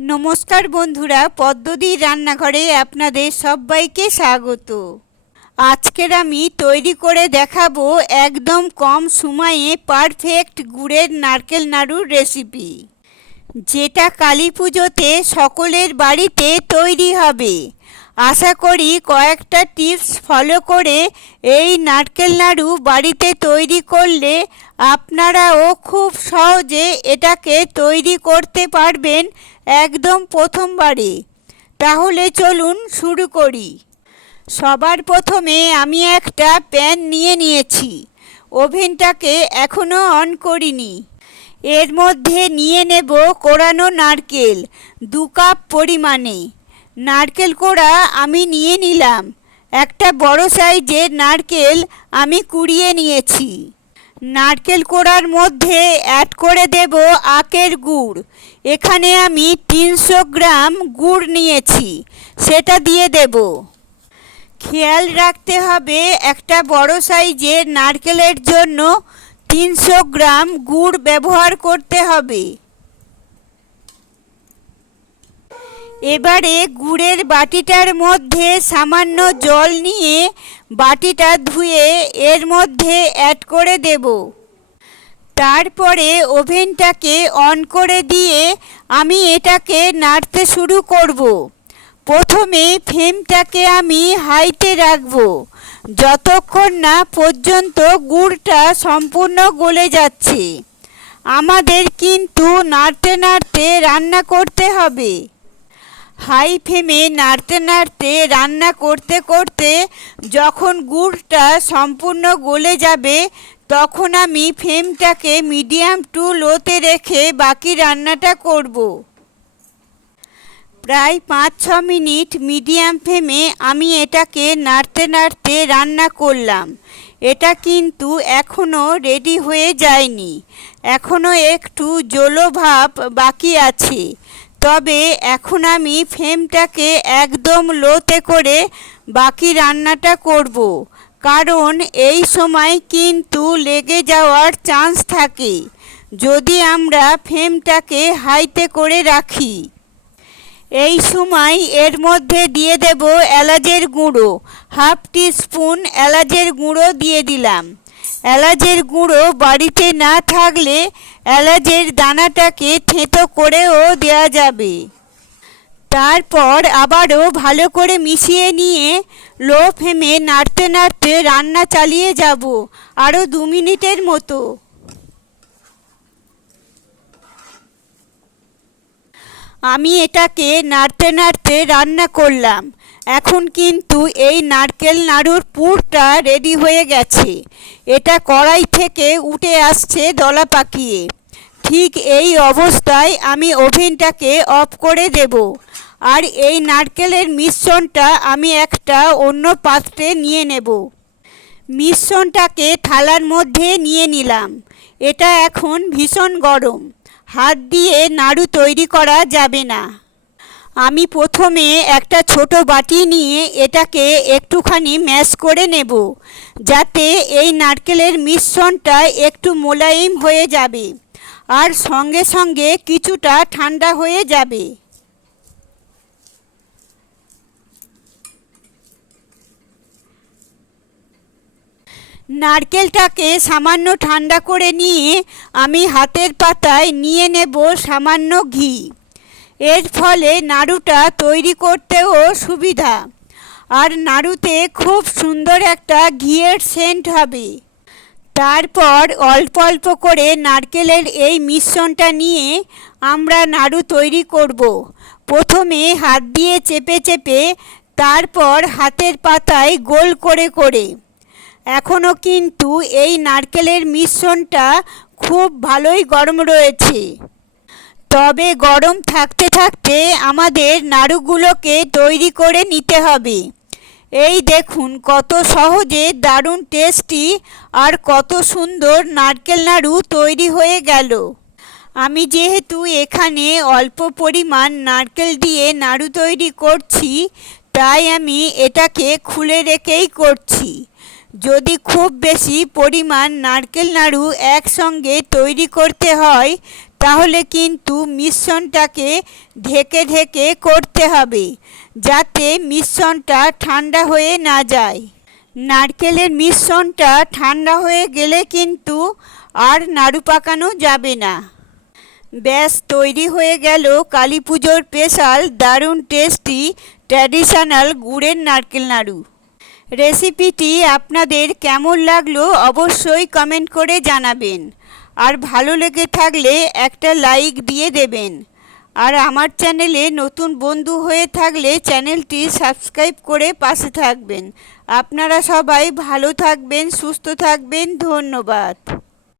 নমস্কার বন্ধুরা, পদ্মদির রান্নাঘরে আপনাদের সবাইকে স্বাগত। আজকের আমি তৈরি করে দেখাবো একদম কম সময়ে পারফেক্ট গুড়ের নারকেল নাড়ুর রেসিপি, যেটা কালী পুজোতে সকলের বাড়িতে তৈরি হবে। আশা করি কয়েকটা টিপস ফলো করে এই নারকেল নাড়ু বাড়িতে তৈরি করলে আপনারাও খুব সহজে এটাকে তৈরি করতে পারবেন একদম প্রথমবারে। তাহলে চলুন শুরু করি। সবার প্রথমে আমি একটা প্যান নিয়েছি। ওভেনটাকে এখনও অন করিনি। এর মধ্যে নিয়ে নেব কোড়ানো নারকেল 2 কাপ পরিমাণে। নারকেল কোড়া আমি নিয়ে নিলাম। একটা বড় সাইজের নারকেল আমি কুড়িয়ে নিয়েছি। নারকেল কোড়ার মধ্যে অ্যাড করে দেব আখের গুড়। এখানে আমি 300 গ্রাম গুড় নিয়েছি, সেটা দিয়ে দেব। খেয়াল রাখতে হবে একটা বড় সাইজের নারকেলের জন্য 300 গ্রাম গুড় ব্যবহার করতে হবে। এবারে গুড়ের বাটিটার মধ্যে সামান্য জল নিয়ে বাটিটা ধুয়ে এর মধ্যে অ্যাড করে দেব। তারপরে ওভেনটাকে অন করে দিয়ে আমি এটাকে নাড়তে শুরু করব। প্রথমে ফ্লেমটাকে আমি হাইতে রাখব, যতক্ষণ না পর্যন্ত গুড়টা সম্পূর্ণ গলে যাচ্ছে। আমাদের কিন্তু নাড়তে নাড়তে রান্না করতে হবে। হাই ফ্লেমে নাড়তে নাড়তে রান্না করতে করতে যখন গুড়টা সম্পূর্ণ গলে যাবে, তখন আমি ফ্লেমটাকে মিডিয়াম টু লোতে রেখে বাকি রান্নাটা করব। প্রায় 5-6 মিনিট মিডিয়াম ফ্লেমে আমি এটাকে নাড়তে নাড়তে রান্না করলাম। এটা কিন্তু এখনও রেডি হয়ে যায়নি, এখনও একটু জলো ভাব বাকি আছে। তবে এখন আমি ফ্লেমটাকে একদম লোতে করে বাকি রান্নাটা করব, কারণ এই সময় কিন্তু লেগে যাওয়ার চান্স থাকে যদি আমরা ফ্লেমটাকে হাইতে করে রাখি। এই সময় এর মধ্যে দিয়ে দেব এলাচের গুঁড়ো। 1/2 টিস্পুন এলাচের গুঁড়ো দিয়ে দিলাম। এলাচের গুঁড়ো বাড়িতে না থাকলে এলাচের দানাটাকে থেঁতো করেও দেওয়া যাবে। তারপর আবারও ভালো করে মিশিয়ে নিয়ে লো ফ্লেমে নাড়তে নাড়তে রান্না চালিয়ে যাব আরও 2 মিনিটের মতো। আমি এটাকে নাড়তে নাড়তে রান্না করলাম। এখন কিন্তু এই নারকেল নাড়ুর পুরটা রেডি হয়ে গেছে। এটা কড়াই থেকে উঠে আসছে দলা পাকিয়ে। ঠিক এই অবস্থায় আমি ওভেনটাকে অফ করে দেব। আর এই নারকেলের মিশ্রণটা আমি একটা অন্য পাত্রে নিয়ে নেব। মিশ্রণটাকে থালার মধ্যে নিয়ে নিলাম। এটা এখন ভীষণ গরম, হাত দিয়ে নাড়ু তৈরি করা যাবে না। আমি প্রথমে একটা ছোট বাটি নিয়ে এটাকে একটুখানি ম্যাশ করে নেব, যাতে এই নারকেলের মিশ্রণটা একটু মোলায়েম হয়ে যাবে আর সঙ্গে সঙ্গে কিছুটা ঠান্ডা হয়ে যাবে। নারকেলটাকে সামান্য ঠান্ডা করে নিয়ে আমি হাতের পাতায় নিয়ে নেব সামান্য ঘি। এর ফলে নাড়ুটা তৈরি করতেও সুবিধা, আর নাড়ুতে খুব সুন্দর একটা ঘিয়ের সেন্ট হবে। তারপর অল্প অল্প করে নারকেলের এই মিশ্রণটা নিয়ে আমরা নাড়ু তৈরি করব। প্রথমে হাত দিয়ে চেপে চেপে, তারপর হাতের পাতায় গোল করে করে। এখনও কিন্তু এই নারকেলের মিশ্রণটা খুব ভালোই গরম রয়েছে। তবে গরম থাকতে থাকতে আমাদের নাড়ুগুলোকে তৈরি করে নিতে হবে। এই দেখুন কত সহজে দারুণ টেস্টি আর কত সুন্দর নারকেল নাড়ু তৈরি হয়ে গেল। আমি যেহেতু এখানে অল্প পরিমাণ নারকেল দিয়ে নাড়ু তৈরি করছি, তাই আমি এটাকে খুলে রেখেই করছি। যদি খুব বেশি পরিমাণ নারকেল নাড়ু একসঙ্গে তৈরি করতে হয়, তাহলে কিন্তু মিশ্রণটাকে ঢেকে ঢেকে করতে হবে, যাতে মিশ্রণটা ঠান্ডা হয়ে না যায়। নারকেলের মিশ্রণটা ঠান্ডা হয়ে গেলে কিন্তু আর নাড়ু পাকানো যাবে না। ব্যাস, তৈরি হয়ে গেল কালী পুজোর স্পেশাল দারুণ টেস্টি ট্র্যাডিশনাল গুড়ের নারকেল নাড়ু। রেসিপিটি আপনাদের কেমন লাগলো অবশ্যই কমেন্ট করে জানাবেন। আর ভালো লেগে থাকলে একটা লাইক দিয়ে দেবেন। আর আমার চ্যানেলে নতুন বন্ধু হয়ে থাকলে চ্যানেলটি সাবস্ক্রাইব করে পাশে থাকবেন। আপনারা সবাই ভালো থাকবেন, সুস্থ থাকবেন। ধন্যবাদ।